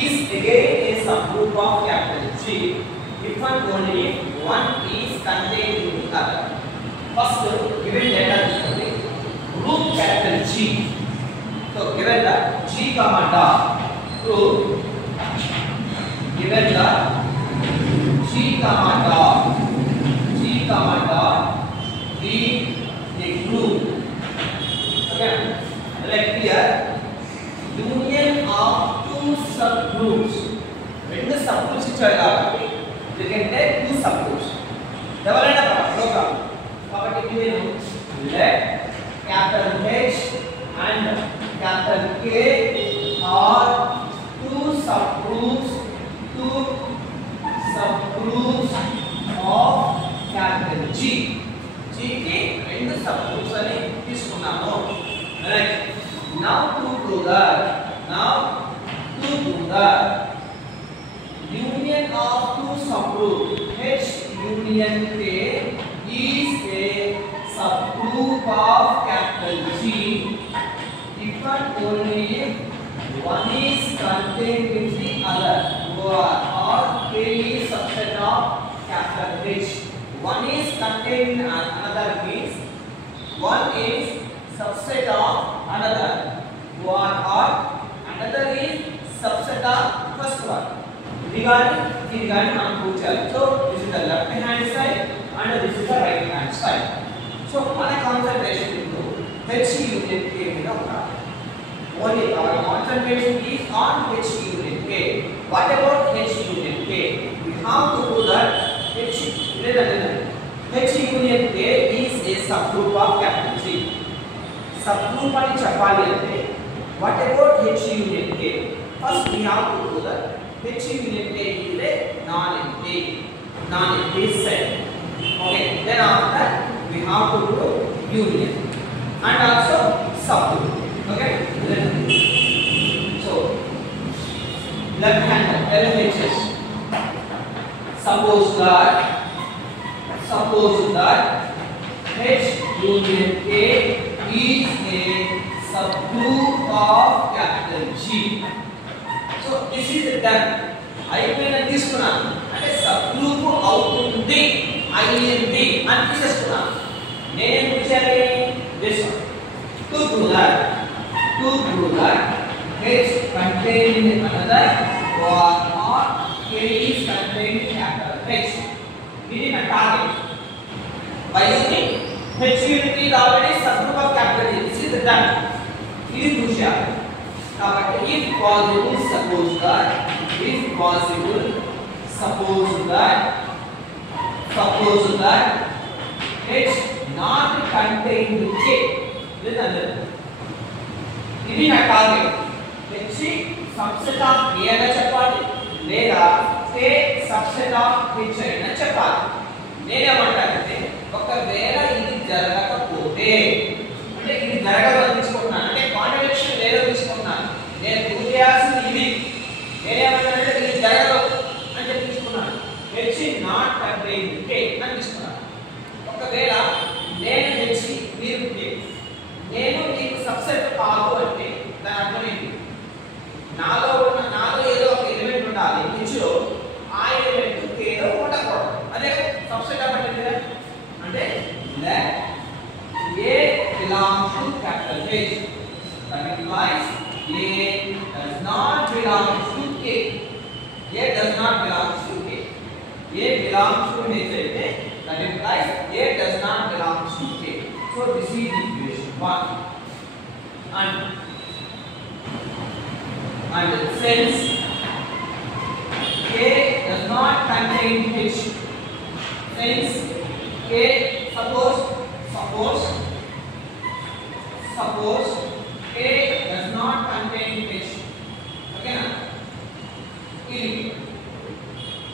is again a subgroup of capital G if and only one is contained in the other. First, given data తీసుకోండి. Group capital G. So given that G comma dot group, given that G comma dot be a group. Okay, like here union of two subgroups. రెండు subgroups ఇచ్చారు కాబట్టి you can take two subgroups. ఎవరైనా ప్రోగ్రామ్ కాబట్టి నేను let capital H and capital K are two subgroups of capital G. G కి రెండు subgroups అని తీసుకున్నాము. Right. Now to do that union of two subgroups H union K is a subgroup of capital G if and only if one is contained in the other, or K is subset of capital H. One is contained in another means one is subset of another, or another is subset of first one. ఇది కానీ మనం ప్రూవ్ చేయాలి. So this is the left hand side and this is the right hand side. So మన కాన్సంట్రేషన్ ఇప్పుడు H union K మీద ఉండాలి. Only our concentration is on H union K. What about H union K? We have to do that H union K is a subgroup of capital G. Subgroup అని చెప్పాలి అంటే what about H union K? First we have to do that H union K is a non-empty set. Okay, then after that we have to do union and also subgroup. Okay, so left hand LHS. Suppose that H union K is a subgroup of capital G. So this is done. అయిపోయిన తీసుకున్నాను అంటే సబ్గ్రూప్ అవుతుంది అయ్యింది అని తీసేస్తున్నాను. నేను ఏం చేయాలి? This to do that H contained in another or K is contained in capital H. This is a target. By using H unit is already subgroup of capital H. This is done. This is crucial. If possible, suppose that H not contained in K. This is a target. H subset of K అయినా చెప్పాలి లేదా K subset of H అయినా చెప్పాలి. నేనేమంటానంటే ఒకవేళ ఇది జరగకపోతే అంటే ఇది జరగదని తీసుకుంటున్నాను అంటే కాంట్రడిక్షన్ లేదో తీసుకుంటున్నాను. నేను ప్రూవ్ చేయాల్సింది ఇది. నేనేమంటానంటే ఇది జరగదు అంటే తీసుకున్నాను. H నాట్ కంటైన్డ్ K అని తీసుకున్నాను. ఒకవేళ నేను H మీరు K నేను మీకు సబ్సెట్ కాదు అంటే దాని అర్థం ఏంటి? నాలో ఏదో ఒక ఎలిమెంట్ ఉండాలి H లో ఆ ఎలిమెంట్ K లో ఉండకూడదు. అదే సబ్సెట్ అంటే అంటే let A belongs to capital H. That implies A does not belong to K. A does not belong to K. A belongs to H. That implies A does not belong to K. So this is equation 1. And since K does not contain H, since K suppose K does not contain H. Okay na?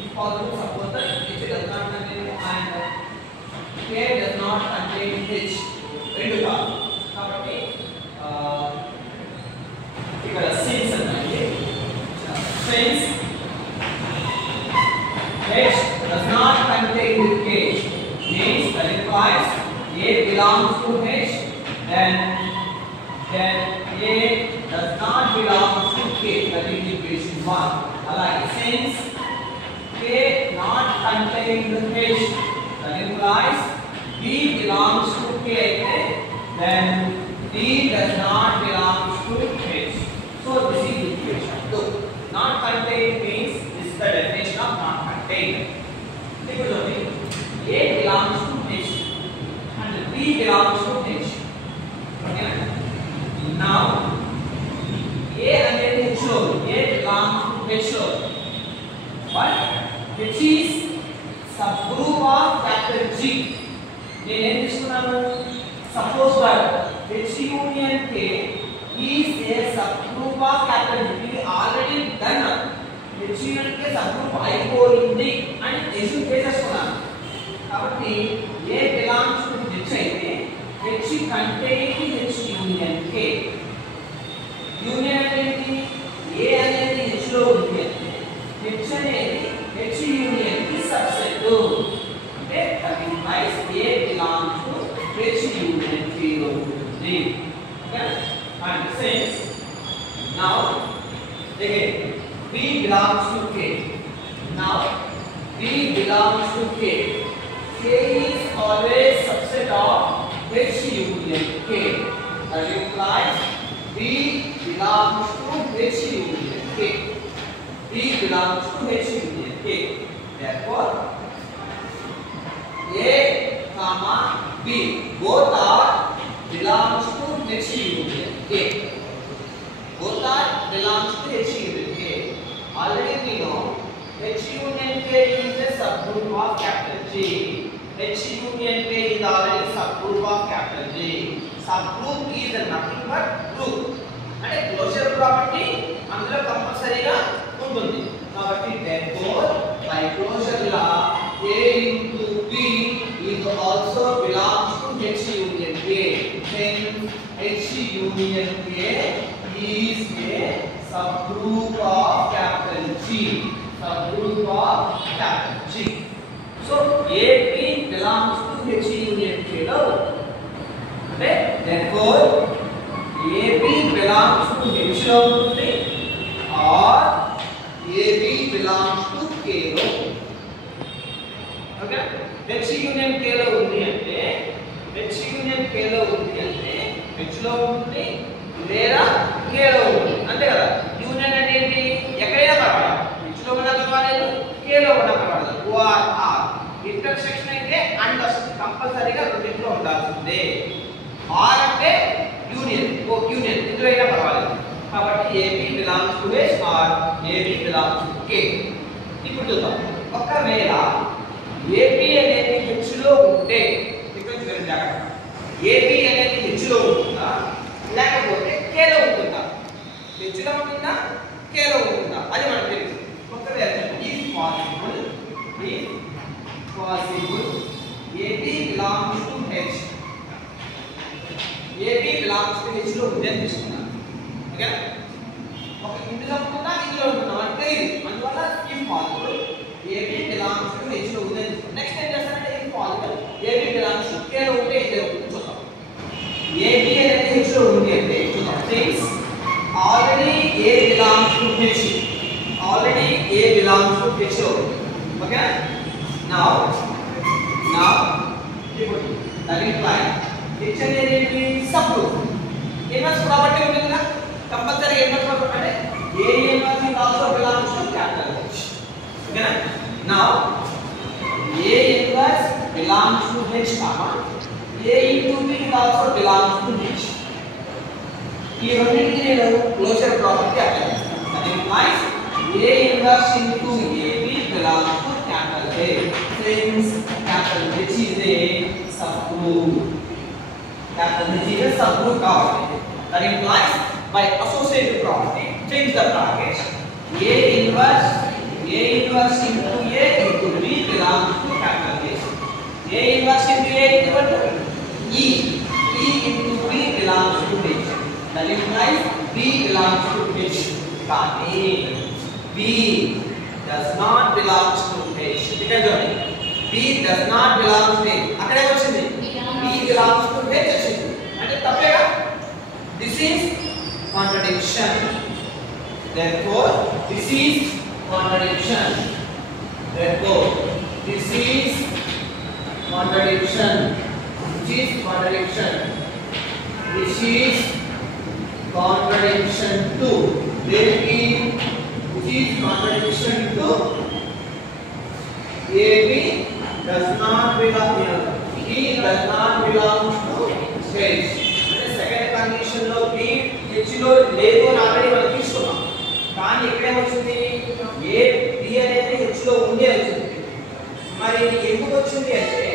If possible, suppose that H does not contain and K does not contain H. రెండు కాదు కాబట్టి ఇక్కడ since అంటే since H does not contain K means that implies A belongs to H, then A does not belong to K. K. That is equation 1. Alright, since K not contained H, that implies B belongs to K, then D does not belong to H. So this is equation 2. Not contained means this is the definition of not contained. A belongs to H and B belongs to H. Okay. Now A and H A belongs to H. But H is subgroup of capital G. Suppose that H union K is a subgroup of capital G. We already done H union K subgroup అయిపోయింది అని ఎస్యూమ్ చేసేస్తున్నాం. కాబట్టి A belongs to H అయితే H contains H union K. Union అనేది A అనేది H లో ఉంది అంటే H అనేది H union కి సబ్సెట్. అంటే that implies A belongs to H union K లో ఉంది. Okay? And since now again B belongs to K. Now B belongs to K. K is always subset of H union K. That implies B belongs to H union K. B belongs to H union K. Therefore, A comma B both are belongs to H union K. Both are belongs to H union K. Already we know H union K is a subgroup of capital G. H union K is already subgroup of capital G. Subgroup is nothing but group. అంటే closure property అందులో కంపల్సరీగా ఉంటుంది. కాబట్టి therefore by closure law A into B is also belongs to H union K. Hence H union K is a subgroup of capital G. Subgroup of capital G. So AB belongs to H union K. Okay? Therefore AB belongs to H లో ఉంటుంది or AB belongs to K లో. Okay H union K లో ఉంది అంటే H union K లో ఉంది అంటే H లో ఉంటుంది లేదా K లో ఉంటుంది అంతే కదా. యూనియన్ అనేది ఎక్కడైనా పర్వాలేదు, H లో ఉన్నా పర్వాలేదు, K లో ఉన్నా పర్వాలేదు. OR R ఇంటర్సెక్షన్ అయితే అండ్ వస్తుంది, కంపల్సరీగా రెండింటిలో ఉండాల్సిందే. R అంటే యూనియన్ యూనియన్ ఇందులో అయినా పర్వాలేదు. కాబట్టి AB belongs to H or AB belongs to K. ఇప్పుడు చూద్దాం, ఒకవేళ AB అనేది H లో ఉంటే ఇక్కడ చూడండి జాగ్రత్త, AB అనేది H లో ఉంటుందా లేకపోతే K లో ఉంటుందా? H లో ఉంటుందా K లో ఉంటుందా అది మనకు తెలుసు. ఒకవేళ if possible AB belongs to H, AB belongs to H లో ఉంది అని తీసుకున్నాను. ఓకే ఒక ఇందులో ఉంటుందా ఇందులో ఉంటుందా మనకు తెలియదు. అందువల్ల if possible AB belongs to H లో ఉంది అని తీసుకున్నాను. నెక్స్ట్ ఏం చేస్తానంటే if possible AB belongs to K లో ఉంటే ఇదే ఉంటుంది చూద్దాం. AB అనేది H లో ఉంది అంటే చూద్దాం. Since already A belongs to H, already A belongs to H లో ఉంది. ఓకే now ఇప్పుడు that implies H అనేది సబ్గ్రూప్ ఇన్వర్స్ ప్రాపర్టీ ఉంటుంది కదా, కంపల్సరీ ఇన్వర్స్ ప్రాపర్టీ అంటే A inverse is also belongs to capital H. ఓకేనా? now A inverse belongs to H comma A into B also belongs to H. ఈ రెండింటిని నేను closure property apply చేస్తాను. that implies A inverse into AB belongs to capital A since capital H is a subgroup. Capital H is a subgroup కాబట్టి that implies by associative property change the brackets A inverse into A into B belongs to capital H. A inverse into A equal to E into B belongs to H. That implies B belongs to H. కానీ B does not belongs to H. ఇక్కడ B does not belong to H. అక్కడే వచ్చింది B belongs to H వచ్చింది అంటే తప్పేగా. This is contradiction. Therefore, this is contradiction. Therefore, this is contradiction. Which is contradiction? This is contradiction to. Which is contradiction to AB does not belong here. He does not belong to H. Second condition లో B H లో లేదు అని ఆల్రెడీ మనం తీసుకున్నాం. కానీ ఇక్కడ ఏమొచ్చింది? A B అనేది H లో ఉండే వచ్చింది. మరి ఎందుకు వచ్చింది అంటే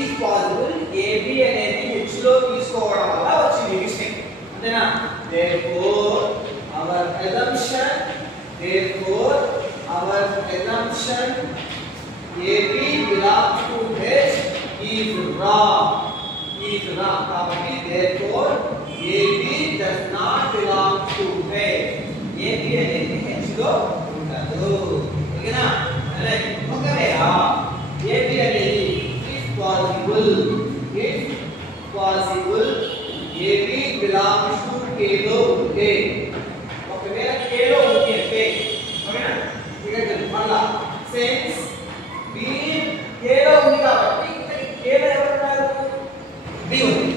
is possible AB అనేది H లో తీసుకోవడం వల్ల వచ్చింది మిస్టేక్. అంతేనా? Therefore our assumption AB belongs to H is wrong. కాబట్టి therefore AB does not belong to H. AB అనేది H లో ఉండదు. ఓకేనా? అరే ఒకవేళ AB అనేది is possible AB belongs to K లో ఉంటే ఒకవేళ K లో ఉంటే ఓకేనా? ఇక్కడ మళ్ళా since B K లో ఉంది కాబట్టి ఇక్కడ K లో ఎవరు ఉన్నారు? B ఉంది.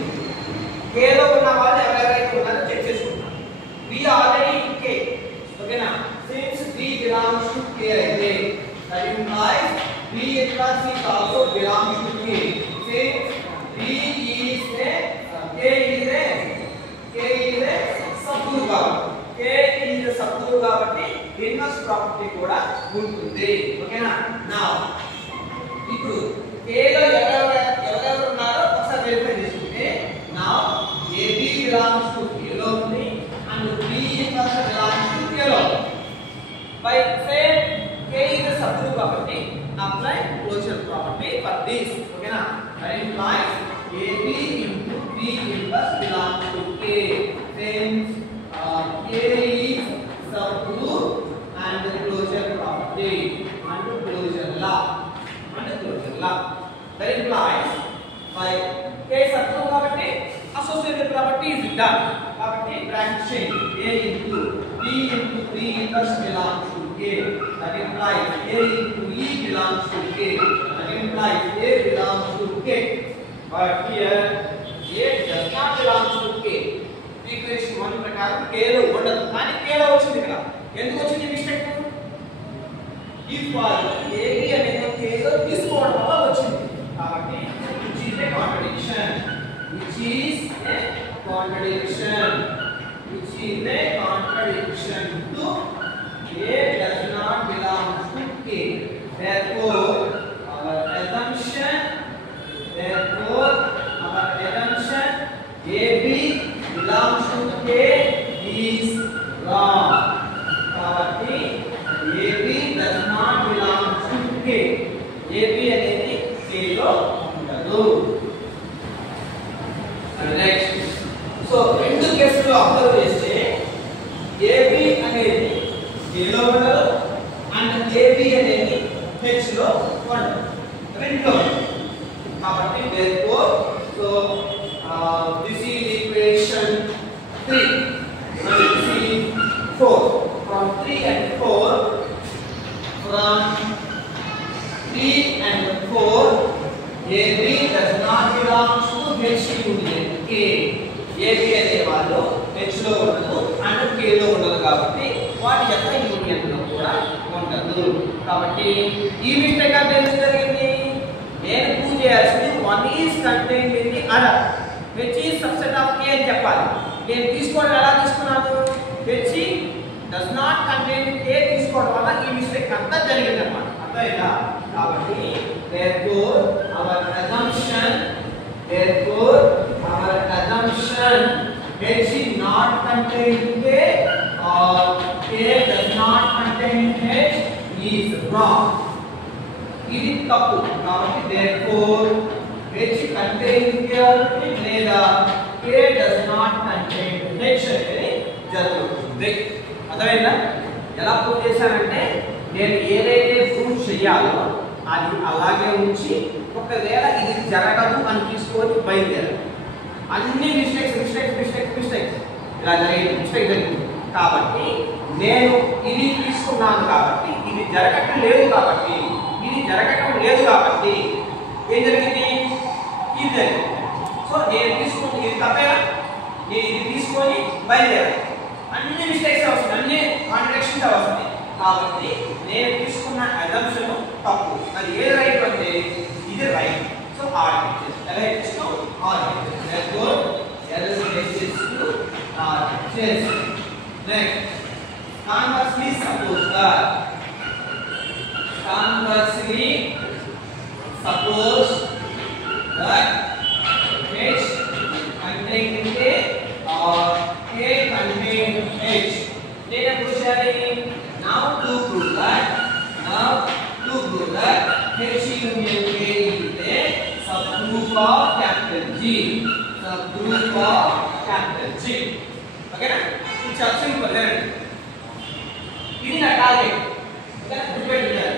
K లో ఉన్న వాళ్ళు ఎవరెవరైతే ఉన్నారో చెక్ చేసుకుంటాం. B already in K. ఓకేనా? Since B belongs to K అయితే that implies B plus C also belongs to K. Since B is a K is a subgroup కాబట్టి K is a subgroup కాబట్టి ఇన్వర్స్ ప్రాపర్టీ కూడా ఉంటుంది. ఓకేనా? Now ఇప్పుడు K లో ఎవరెవరు ఉన్నారో ఒకసారి వెరిఫై చేసుకుంటే now AB belongs to K లో ఉంది and B inverse belongs to K లో. By say K is a subgroup కాబట్టి apply closure property for this. ఓకేనా? That implies AB into B inverse belongs to K. Since K is subgroup and closure property and closure law. That implies by K subgroup కాబట్టి associated property is done. కాబట్టి bracket change A into B into B inverse belongs to K. That implies A into E belongs to K. That implies A belongs to K. But here A does not belong to K. Equation 1 ప్రకారం K లో ఉండదు. కానీ K లో వచ్చింది ఇక్కడ. ఎందుకు వచ్చింది మిస్టేక్? ఈ ఫార్ములా AB అనేది K లో తీసుకోవడం వల్ల వచ్చింది. కాబట్టి which is a contradiction to A does not belong to K. Therefore our assumption AB belongs to K is wrong. కాబట్టి AB does not belong to K. AB అనేది K లో ఉండదు. నెక్స్ట్ సో రెండు కేసులు అబ్జర్వ్ చేస్తే AB అనేది K లో ఉండదు అండ్ AB అనేది H లో ఉండదు. రెండులో కాబట్టి therefore so this is equation 3 and this is 4. From 3 and 4 AB does not belong to H union K. AB అనే వాళ్ళు H లో ఉండదు అండ్ K లో ఉండదు కాబట్టి వాటి యొక్క యూనియన్ లో కూడా ఉండదు. కాబట్టి ఈ మిస్టేక్ అంటే ఏం జరిగింది? నేను ప్రూవ్ చేయాల్సింది 1 is contained in the other. H is subset of K అని చెప్పాలి. నేను తీసుకోవడం ఎలా తీసుకున్నాను? H does not contain K తీసుకోవడం వల్ల ఈ మిస్టేక్ అంతా జరిగింది అన్నమాట. అర్థమైందా? కాబట్టి therefore our assumption H is not contained K or K does not contain H is wrong. ఇది తప్పు. కాబట్టి therefore H contains K లేదా K does not contain H అనేది జరుగుతుంది. అర్థమైందా? ఎలా ప్రూవ్ చేశానంటే నేను ఏదైతే ప్రూవ్ చేయాలో అది అలాగే ఉంచి ఒకవేళ ఇది జరగదు అని తీసుకొని బయలుదేరాను. అన్ని మిస్టేక్స్ ఇలా జరిగింది. మిస్టేక్ జరిగింది. కాబట్టి నేను ఇది తీసుకున్నాను కాబట్టి ఇది జరగటం లేదు కాబట్టి ఏం జరిగింది? ఇది జరిగింది. సో నేను తీసుకుని ఇది తప్పేనా? నేను ఇది తీసుకొని బయలుదేరాను. అన్ని మిస్టేక్స్ వస్తున్నాయి, అన్ని కాంట్రడిక్షన్స్ వస్తున్నాయి. కాబట్టి నేను తీసుకున్న అజంప్షన్ తప్పు. మరి ఏది రైట్ అంటే ఇది right. So our next conversely suppose that H contains A or A contains H. Then now to prove that H union K is a subgroup of capital G. Okay na? It's simple. This is a target.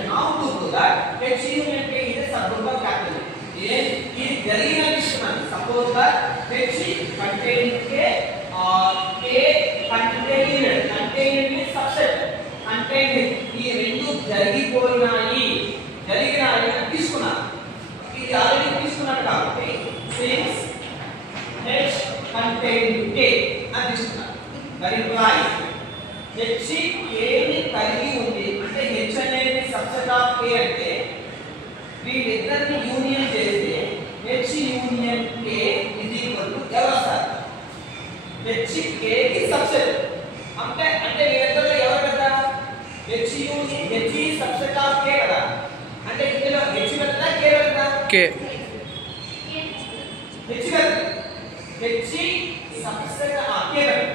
Now to prove that H union K is a subgroup of capital G. This is very important. Suppose that H contains K or K contained means subset. Contained ఈ రెండు జరిగినాయి తీసుకున్నాను. ఇది ఆల్రెడీ తీసుకున్నాను కాబట్టి since H contained K అని తీసుకున్నాను. That implies H K ని కలిగి ఉంది. అంటే H అనేది సబ్సెట్ ఆఫ్ K అంటే వీళ్ళిద్దరిని యూనియన్ చేస్తే H union K is equal to ఎవరు సార్? H K కి సబ్సెట్. అంటే వీళ్ళిద్దరిలో ఎవరు కదా? H సబ్సెట్ ఆఫ్ K కదా. అంటే ఇందులో H కదా K కదా? K. H కదా. H సబ్సెట్ ఆఫ్ K కదా.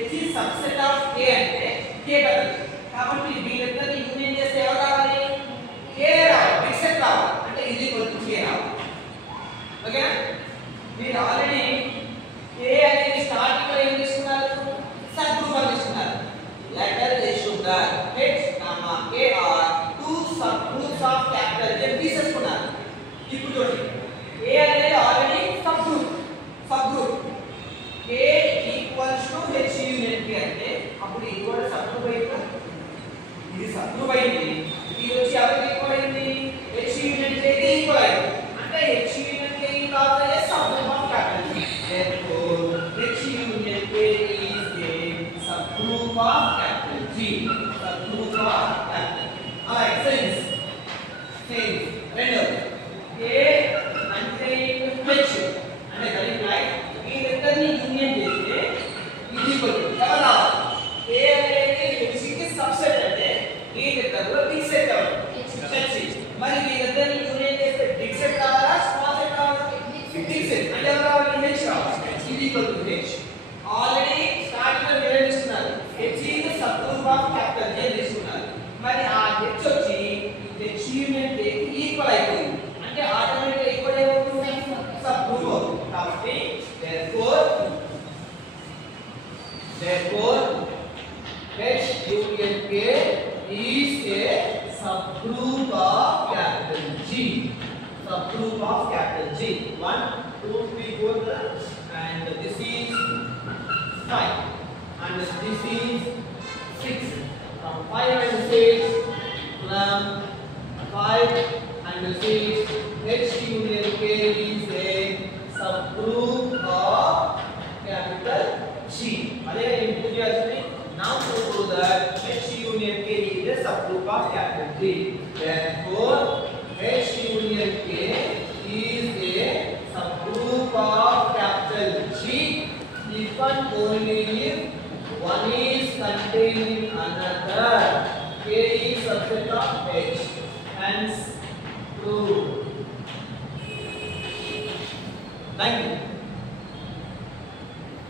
H సబ్సెట్ ఆఫ్ K అంటే K కదా. కాబట్టి వీళ్ళిద్దరిని యూనియన్ చేస్తే ఎవరు రావాలి? K రావాలి. ఎక్సెప్ట్ రావాలి. అంటే ఇది ఈక్వల్ టు K రావాలి. ఓకేనా? మీరు ఆల్రెడీ K అనేది స్టార్టింగ్ లో ఏం తీసుకున్నారు? సబ్ గ్రూప్ అని తీసుకున్నారు. Later they show that H, K are two subgroups of capital J తీసుకున్నారు. ఇప్పుడు చూడండి K అనేది already sub group. K equals to H union K అంటే అప్పుడు ఇది కూడా సబ్ గ్రూప్ అయింది. ఇది సబ్ గ్రూప్ అయింది. ఇది వచ్చి ఎవరికి ఈక్వల్ అయింది? H యూనియన్ K కి ఈక్వల్ అయింది. అంటే H union K is also a subgroup of capital J. Therefore H union K is a subgroup of capital G. Alright, since రెండోది K contains H అంటే that implies వీళ్ళిద్దరిని యూనియన్ చేస్తే ఇది ఈక్వల్ టు ఎవరు రావాలి? K అనేది H కి సబ్సెట్ అంటే వీళ్ళిద్దరిలో బిగ్ సెట్ అవ్వాలి. మరి వీళ్ళిద్దరిని యూనియన్ చేస్తే బిగ్ సెట్ కావాలా స్మాల్ సెట్ కావాలా? బిగ్ సెట్ అంటే ఎవరు రావాలి? H రావాలి. ఇది equal to H. Already starting లో మీరు తీసుకున్నారు H is a subgroup of capital J తీసుకున్నారు. మరి ఆ H వచ్చి H యూనియన్ K కి ఈక్వల్ అయిపోయింది. అంటే ఆటోమేటిక్ గా ఈక్వల్ అయిపోతుంది సబ్గ్రూప్ అవుతుంది. కాబట్టి therefore H union K is a subgroup of capital G. 1 2 3 4 and this is 5 and this is 6. From 5 and 6 from 5 and 6 H union K is a subgroup of capital G. Now to prove that H union K is a subgroup of capital G. Therefore H union K is a subgroup of capital G if and only if one is contained in another. K is subset of H. Hence true. Thank you.